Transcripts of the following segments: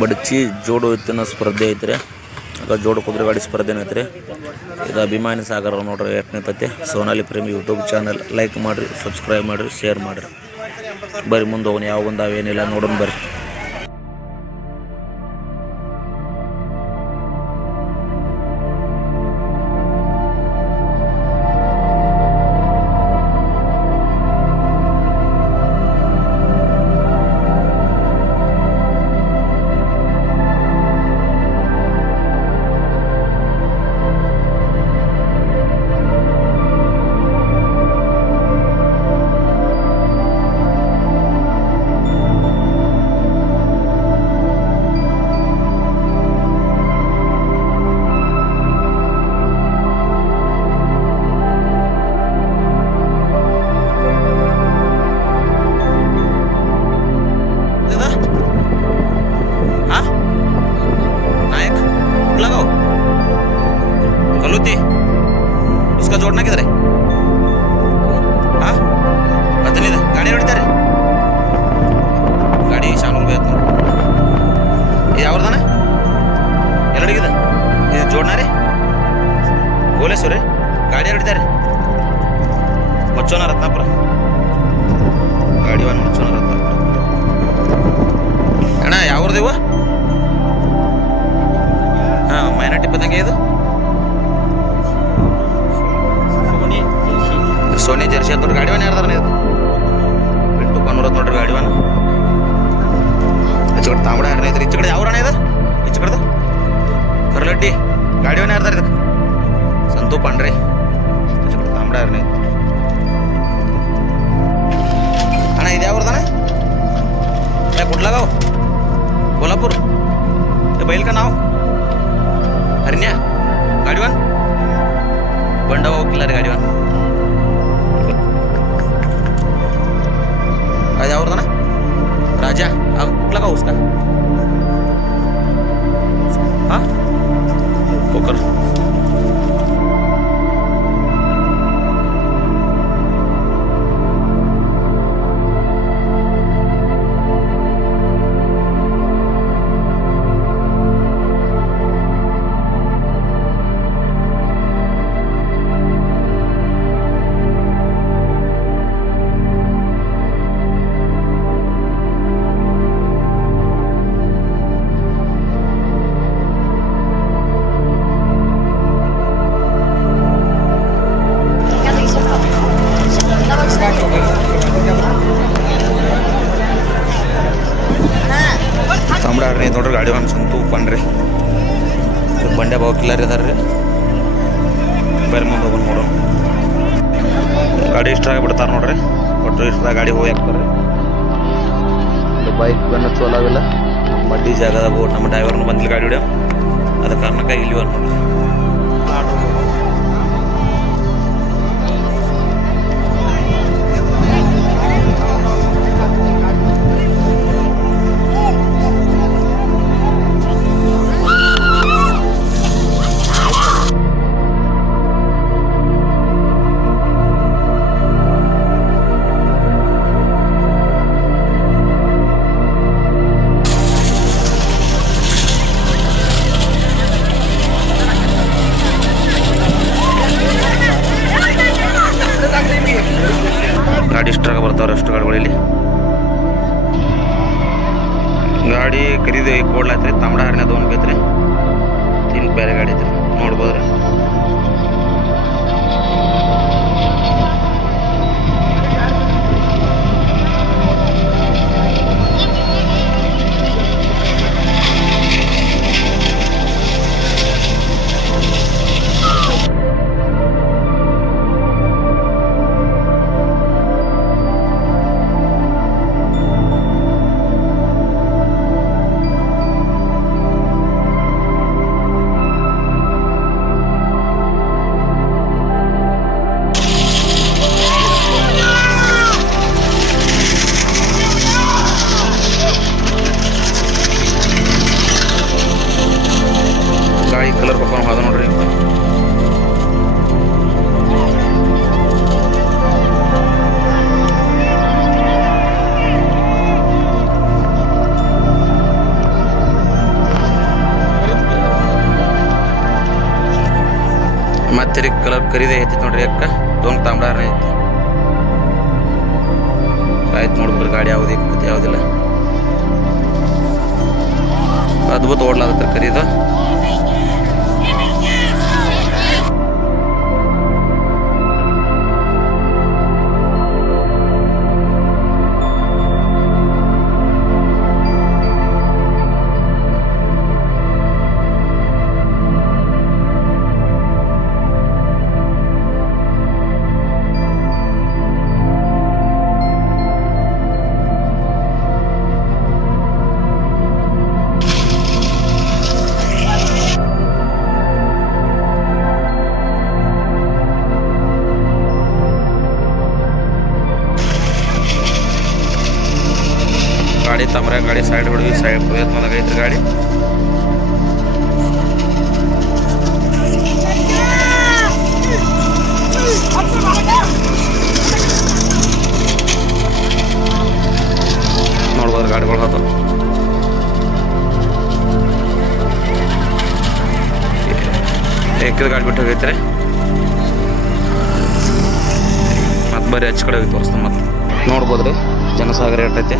ಬಡಚಿ ಜೋಡು ಎತ್ತಿನ ಸ್ಪರ್ಧೆ ಐತ್ರಿ. ಆಗ ಜೋಡು ಕುದುರೆ ಗಾಡಿ ಸ್ಪರ್ಧೆ ಐತ್ರಿ ಇದು ಅಭಿಮಾನಿ ಸಾಗರ ನೋಡ್ರಿ ಎಷ್ಟು ನಿಂತೈತಿ Sonali Premi YouTube channel like ಮಾಡಿರಿ ಸಬ್ಸ್ಕ್ರೈಬ್ ಮಾಡಿರಿ ಶೇರ್ ಮಾಡಿರಿ. ಬರ್ರಿ ಮುಂದೆ ಹೋಗೋಣ ಯಾವ ಬಂದಾವೇನಿಲ್ಲ ನೋಡೋಣ ಬರ್ರಿ. ಇದು ಜೋಡ್ನಾರಿ ಗೋಲೇಶ್ವರಿ ಗಾಡಿ ಹೊಡಿತಾರೆ? ಮಚ್ಚೋನ ರತ್ನಾಪುರ. ಗಾಡಿ ಒನ್ ಮಚ್ಚೋನ ರತ್ನಾಪುರ. ಅಣ್ಣ ಯಾವ್ರದಿವ ಹಾಂ, ಮೈನಾಟಿ ಪತಂಗ ಇದು? ಸೋನಿ ಜರ್ಸಿ. ಅಂತ ನೋಡ್ರಿ ಗಾಡಿವನ್ ಯಾರ್ದಾರ ಇದು? ಬಿಟ್ಟು ಪನ್ನೂರತ್ ನೋಡ್ರಿ ಗಾಡಿವನ್ ಈಚೆ ಕಡೆ ತಾಂಬಡ ಯಾರನ್ನ ಐತ್ರಿ. ಈಚೆ ಕಡೆ ಯಾವ ಅಣ್ಣ ಇದು? ಈಚೆ ಕಡೆದು? ಕರ್ಲಡ್ಡಿ. गाडीवर अर्धार संतू पांढरे. त्याच्याकडे थांबणार नाही आणि इद्यावर ना कुठला गाव? कोल्हापूर. ते बैल का नाव? ಕಿಲ್ಲರ್ ಇದಾರೆ. ರೀ ಬೇರೆ ಮುಂದೆ ಹೋಗೋಣ ನೋಡೋಣ. ಗಾಡಿ ಇಷ್ಟ ಆಗಿಬಿಡ್ತಾರೆ ನೋಡ್ರಿ. ಒಟ್ಟು ಇಷ್ಟ ಗಾಡಿ ಹೋಗಿ ಹಾಕ್ತಾರೆ. ಬೈಕ್ ಬಂದು ಚೋಲಾಗಿಲ್ಲ ಮಡ್ಡಿ ಜಾಗದಾಗ ಹೋಗಿ ನಮ್ಮ ಡ್ರೈವರ್ನ ಬಂದಿಲ್ಲ ಗಾಡಿ ಹೊಡ್ಯೋ. ಅದ ಕಾರಣಕ್ಕೆ ಇಲ್ಲಿ ನೋಡ್ರಿ ಗಾಡಿ ಇಷ್ಟ್ರಾಗ ಬರ್ತಾವ್ರೆ ಅಷ್ಟು ಗಾಡಿಗಳು ಇಲ್ಲಿ. ಗಾಡಿ ಖರೀದಿ ಕೊಡ್ಲಾತ್ರಿ. ತಾಂಬಡ ಹರಿನ ದೋನ್ ಬೇತ್ರಿ ತಿನ್ ಬೇರೆ ಗಾಡಿ ಐತ್ರಿ. ಕಲರ್ ಕರಿದೆ ಐತಿ ನೋಡ್ರಿ ಅಕ್ಕ. ದೋನ್ ತಾಮ್ರಾರ ಐತಿ. ಆಯ್ತು ನೋಡ್ಬಿಡ್ರಿ ಗಾಡಿ ಯಾವ್ದು ಯಾವುದಿಲ್ಲ. ಅದ್ಭುತ ಓಡ್ಲಾಗತ್ತೆ ಕರಿದು ಗಾಡಿ ತಮ್ರ, ಗಾಡಿ ಸೈಡ್ ಹೊಡಿವಿ ಸೈಡ್ ಐತ್ರಿ ಗಾಡಿ. ನೋಡ್ಬೋದು ಗಾಡಿಗಳು ಹತ್ತು ಎಕ್ಕಿದ ಗಾಡಿ ಬಿಟ್ಟು ಹೋಗೈತ್ರಿ ಮತ್ತೆ ಬರೀ ಹಚ್ಚ ಕಡೆ ಹೋಗಿ ತೋರಿಸ್ತಾನೆ ಮತ್ತೆ. ನೋಡ್ಬೋದ್ರಿ ಜನಸಾಗರ ಎಷ್ಟೈತಿ.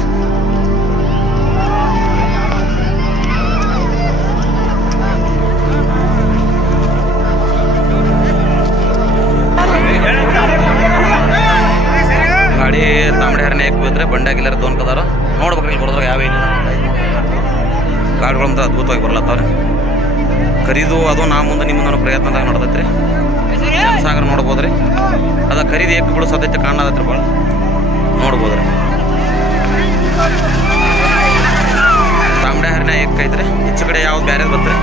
ಗಾಡಿ ತಾಂಬಡಿ ಹರನೇ ಹಾಕಿ ಹೋದ್ರೆ ಬಂಡಾಗಿಲ್ಲರ ದೋನ್ ಕದಾರ ನೋಡ್ಬೇಕ್ರಿ ಇಲ್ಲಿ ಬರೋದ್ರಾಗ ಯಾವ ಏನಿಲ್ಲ ಗಾಡಿಗಳಂತ ಅದ್ಭುತವಾಗಿ ಬರ್ಲತ್ತವ್ರೆ ಖರೀದು ಅದು ನಾ ಮುಂದೆ ನಿಮ್ಮ ಪ್ರಯತ್ನದಾಗ ನಡ್ದೈತ್ರಿ. ಸಾಗರ ನೋಡ್ಬೋದ್ರಿ. ಅದ ಖರೀದಿ ಏಕ್ ಬಿಡೋ ಸಾಧ್ಯತೆ ಕಾಣತೈತ್ರಿ ಭಾಳ ನೋಡ್ಬೋದ್ರಿ. ತಾಂಬಡೆ ಹರನೇ ಏಕ್ ಐತ್ರಿ ಹೆಚ್ಚು ಕಡೆ ಯಾವ್ದು ಬ್ಯಾರೆ ಬರ್ತದೆ